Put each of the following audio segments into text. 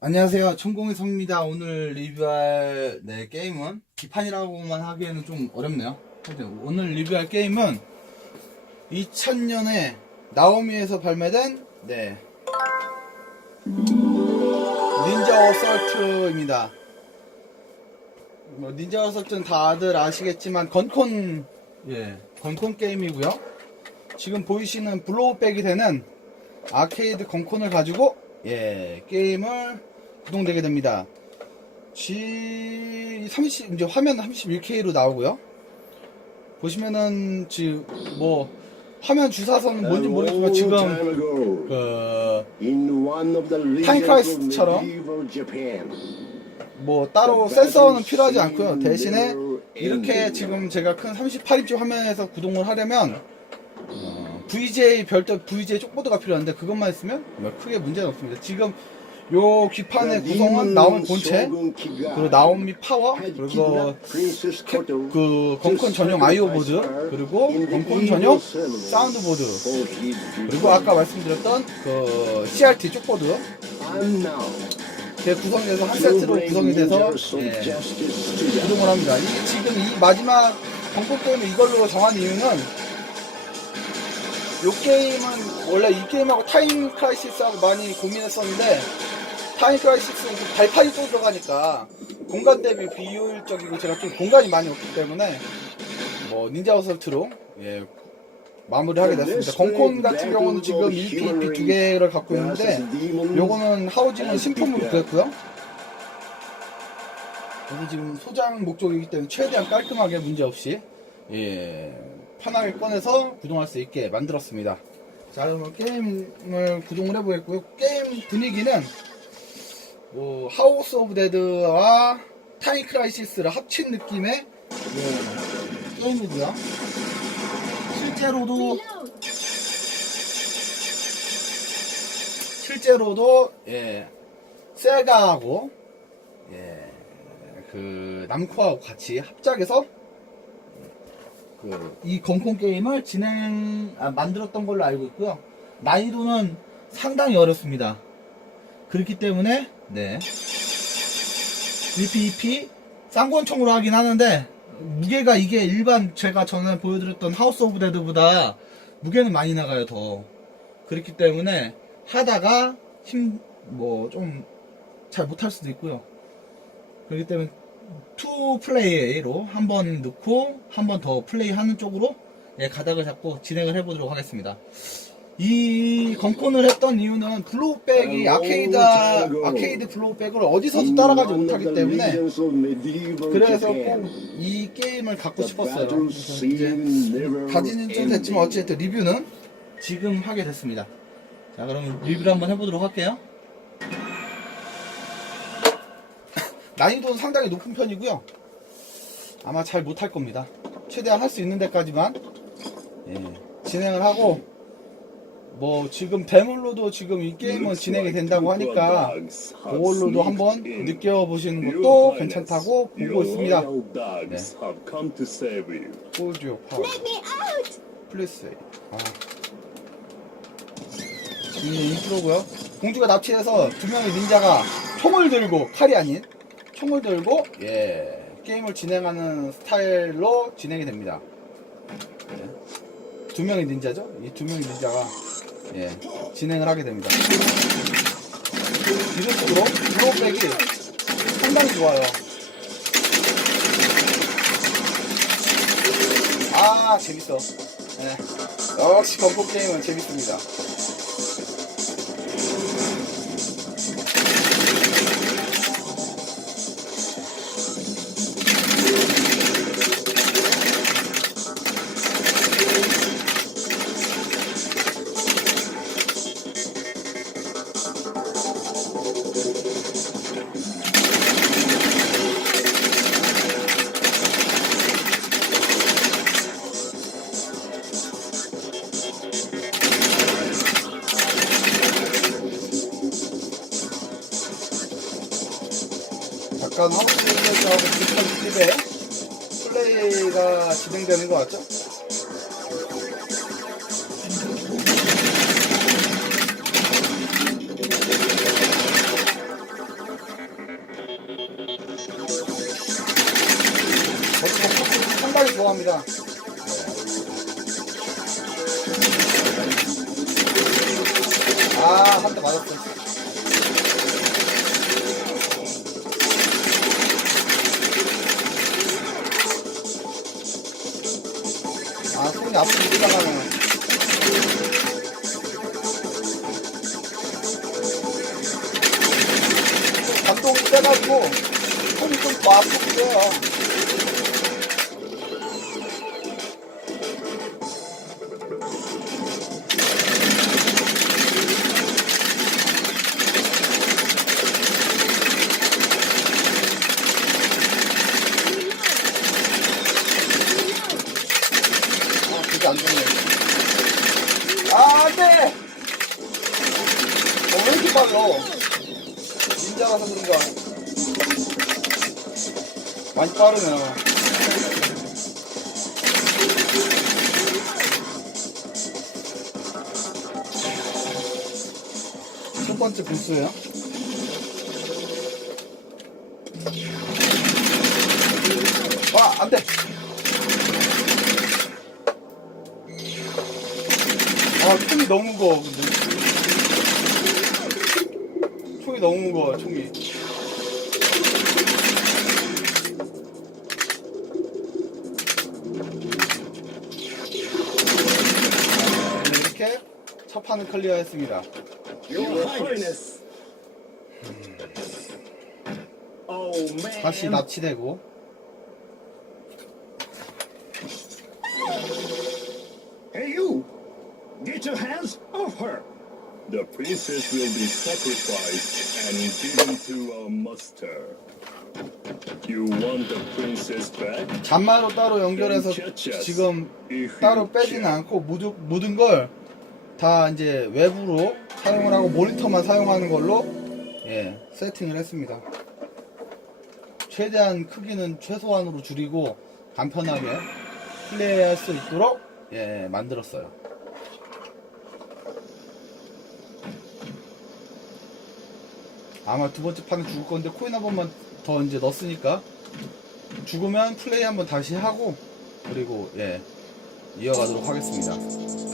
안녕하세요. 천공의 성입니다. 오늘 리뷰할 네, 게임은 기판이라고만 하기에는 좀 어렵네요. 오늘 리뷰할 게임은 2000년에 나오미에서 발매된 네. 닌자 어설트입니다. 뭐 닌자 어설트는 다들 아시겠지만 건콘 예, 건콘 게임이고요. 지금 보이시는 블로우백이 되는 아케이드 건콘을 가지고 예 게임을 구동되게 됩니다. G 30 이제 화면 31K로 나오고요. 보시면은 지금 뭐 화면 주사선은 뭔지 모르겠지만 지금 그 타임 크라이시스처럼 뭐 따로 센서는 필요하지 않고요. 대신에 이렇게 지금 제가 큰 38인치 화면에서 구동을 하려면 어, VJ 별도 VJ 쪽보드가 필요한데 그것만 있으면 뭐 크게 문제는 없습니다. 지금 요 귀판의 구성은 나온 본체 그리고 나오미 파워 그리고 캐- 그 건콘 전용 아이오 보드 그리고 건콘 전용 사운드 보드 그리고 아까 말씀드렸던 그 CRT 쪽 보드 이렇게 구성이 돼서 한 세트로 구성이 돼서 예, 구동을 합니다. 이 지금 이 마지막 건콘 게임을 이걸로 정한 이유는 요 게임은 원래 이 게임하고 타임 크라이시스하고 많이 고민했었는데 타임 크라이시스는 그 발판이 또 들어가니까 공간 대비 비효율적이고 제가 좀 공간이 많이 없기 때문에 뭐 닌자 어설트로 예 마무리하게 됐습니다. 건콘 같은 경우는 지금 EP, EP 두 개를 갖고 있는데 요거는 하우징은 신품으로 구했고요. 여기 지금 소장 목적이기 때문에 최대한 깔끔하게 문제없이 예 편하게 꺼내서 구동할 수 있게 만들었습니다. 자 그러면 게임을 구동을 해보겠고요. 게임 분위기는 뭐 하우스 오브 데드와 타임 크라이시스를 합친 느낌의 예, 게임이고요. 실제로도 실제로도 예 세가하고 예, 그 남코하고 같이 합작해서 그 이 건콘 게임을 진행 아, 만들었던 걸로 알고 있고요. 난이도는 상당히 어렵습니다. 그렇기 때문에 네 EP 쌍권총으로 하긴 하는데 무게가 이게 일반 제가 전에 보여드렸던 하우스 오브 데드보다 무게는 많이 나가요 더 그렇기 때문에 하다가 힘 뭐 좀 잘 못할 수도 있고요 그렇기 때문에 투 플레이로 한 번 넣고 한 번 더 플레이하는 쪽으로 예, 가닥을 잡고 진행을 해보도록 하겠습니다. 이 건콘을 했던 이유는 블로우백이 아케이드 아케이드 블로우백을 어디서도 따라가지 못하기 때문에 그래서 꼭 이 게임을 갖고 싶었어요. 가지는 좀 됐지만 어쨌든 리뷰는 지금 하게 됐습니다. 자 그럼 리뷰를 한번 해보도록 할게요. 난이도는 상당히 높은 편이고요. 아마 잘 못할 겁니다. 최대한 할 수 있는 데까지만 예, 진행을 하고 뭐 지금 데몰로도 지금 이 게임은 진행이 된다고 하니까 그걸로도 한번 느껴보시는 것도 괜찮다고 보고 있습니다. 오디오 파워 플레스 아. 이 인트로고요. 공주가 납치해서 두 명의 닌자가 총을 들고 칼이 아닌 총을 들고 예 게임을 진행하는 스타일로 진행이 됩니다. 예. 두 명의 닌자죠? 이 두 명의 닌자가 예 진행을 하게 됩니다. 이런 식으로 드롭백이 상당히 좋아요. 아 재밌어. 예. 역시 건포 게임은 재밌습니다. 세가지고 손이 좀더 아프기도 해요. 아, 그게 안 좋네. 아, 안 돼! 어, 왜 이렇게 빨라? 닌자라서 그런가. 많이 빠르네요. 첫 번째 보스예요. 와, 안 돼! 아, 총이 너무 무거워, 근데. 총이 너무 무거워, 총이. 네, 이렇게 첫 판을 클리어했습니다. Oh. 다시 납치되고. Hey you! Get your hands off her! The princess will be sacrificed and given to a master. You want the princess back? 잔마로 따로 연결해서 지금 따로 빼지는 않고 모두, 모든 걸 다 이제 외부로 사용을 하고 모니터만 사용하는 걸로 예, 세팅을 했습니다. 최대한 크기는 최소한으로 줄이고 간편하게 플레이할 수 있도록 예, 만들었어요. 아마 두 번째 판은 죽을 건데 코인 한 번만 더 이제 넣었으니까 죽으면 플레이 한번 다시 하고 그리고 예 이어가도록 하겠습니다.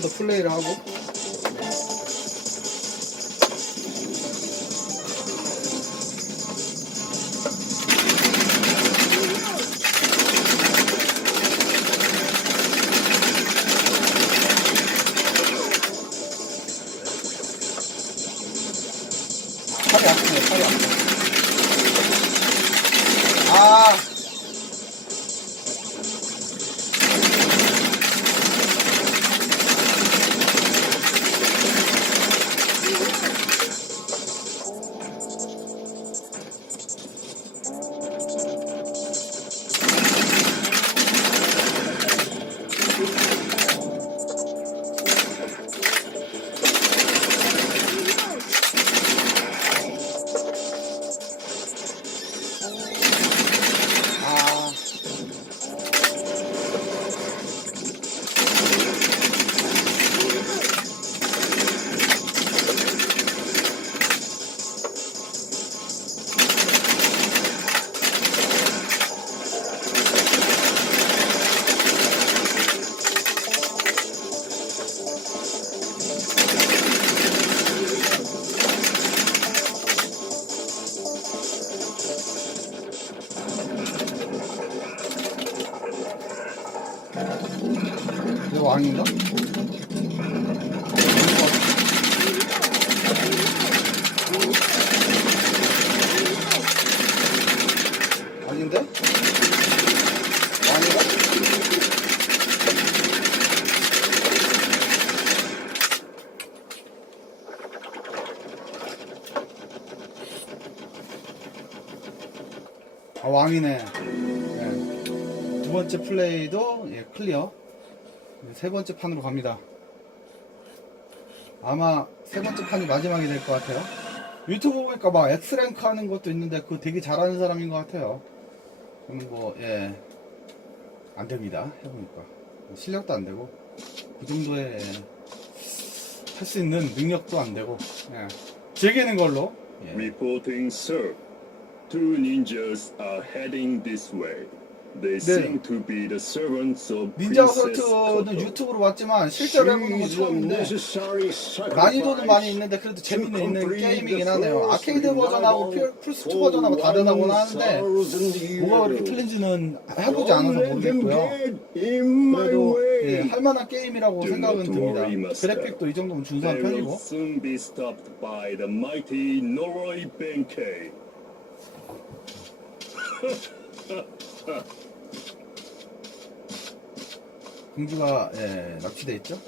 번 더 플레이를 하고. 팔이 아프네, 팔이 아프네. 아, 왕인가? 아닌데? 아 왕이네. 예. 두 번째 플레이도 예, 클리어. 네, 세 번째 판으로 갑니다. 아마 세 번째 판이 마지막이 될 것 같아요. 유튜브 보니까 막 X랭크 하는 것도 있는데 그거 되게 잘하는 사람인 것 같아요. 저는 뭐, 예. 안 됩니다. 해보니까. 실력도 안 되고, 그 정도의 할 수 있는 능력도 안 되고, 예. 즐기는 걸로. 예. Reporting, sir. Two ninjas are heading this way. They seem to be the servants of 닌자 어설트는 Koto. 유튜브로 봤지만 실제로 해보는 건 처음인데. 난이도는 많이 있는데 그래도 재미는 있는 게임이긴 하네요. 아케이드 버전하고 피- 플스2 버전하고 다르다고는 하는데 뭐가 그렇게 틀린지는 해보지 않아서 모르겠고요. 그래도 예, 할만한 게임이라고 생각은 듭니다. 그래픽도 이 정도면 준수한 편이고 공주가 예, 납치돼 있죠.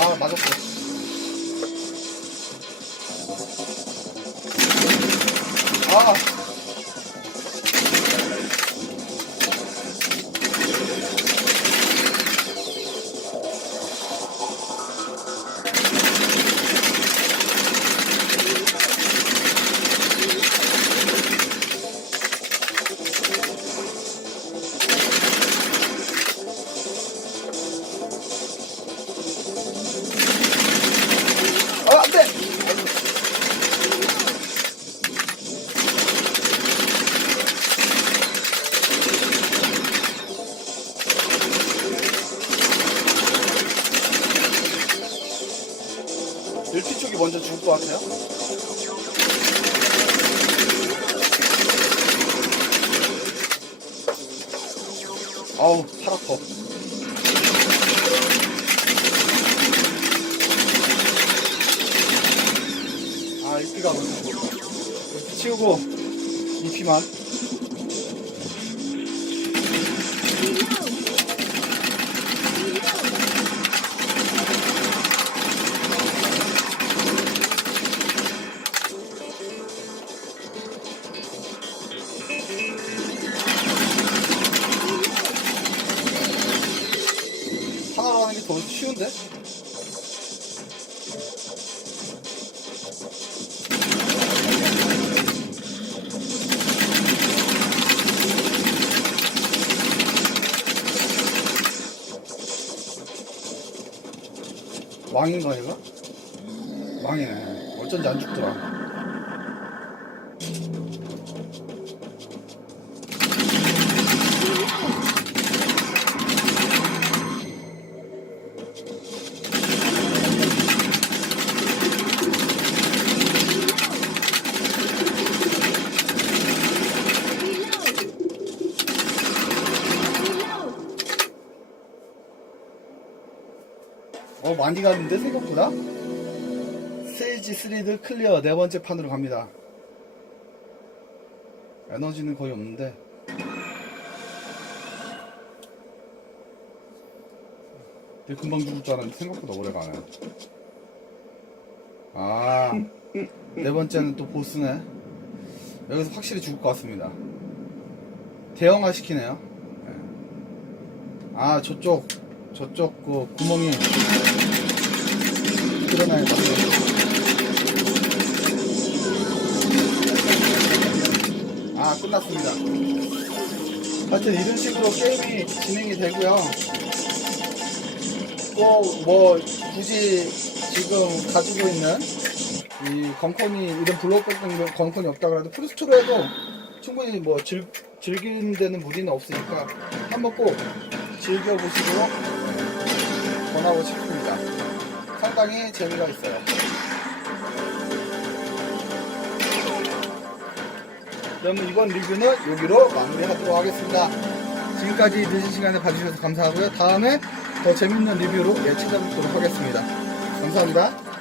아 맞았어. 아 아, 것 같아요. 아우, 팔 아파. 아, 이피가 먼저. 이피 치우고, 이피만. 왕인가 얘가? 왕이네. 어쩐지 안 죽더라. 많이 갔는데 생각보다? 세이지 3드 클리어 네 번째 판으로 갑니다. 에너지는 거의 없는데. 되게 금방 죽을 줄 알았는데 생각보다 오래 가네. 아네 번째는 또 보스네. 여기서 확실히 죽을 것 같습니다. 대형화 시키네요. 네. 아 저쪽 저쪽 그 구멍이 드러나야 돼. 아 끝났습니다. 하여튼 이런 식으로 게임이 진행이 되고요. 또 뭐 굳이 지금 가지고 있는 이 건콘이 이런 블록 같은 건콘이 없다 그래도 프리스토로 해도 충분히 뭐 즐, 즐기는 데는 무리는 없으니까 한번 꼭 즐겨보시도록 권하고 싶습니다. 상당히 재미가 있어요. 그러면 이번 리뷰는 여기로 마무리하도록 하겠습니다. 지금까지 늦은 시간에 봐주셔서 감사하고요. 다음에 더 재밌는 리뷰로 예, 찾아뵙도록 하겠습니다. 감사합니다.